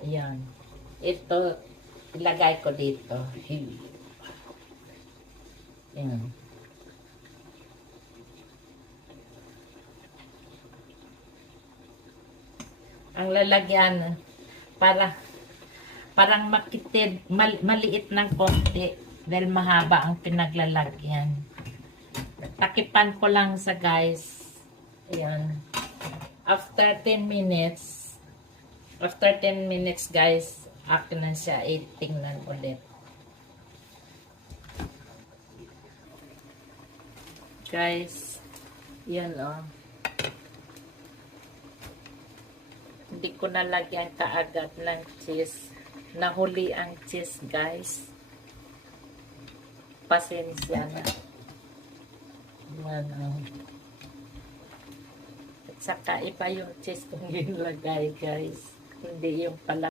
Ayan. Ito, ilagay ko dito. Ayan. Ang lalagyan, parang makitid, maliit ng konti dahil mahaba ang pinaglalagyan. Takipan ko lang sa guys. Ayan. After 10 minutes guys, akin na siya itingnan ulit. Guys, yan oh. Hindi ko nalagyan kaagad ng cheese. Nahuli ang cheese guys. Pasensya na. Yan oh. At saka iba yung cheese kong ginlagay guys. Hindi yung pala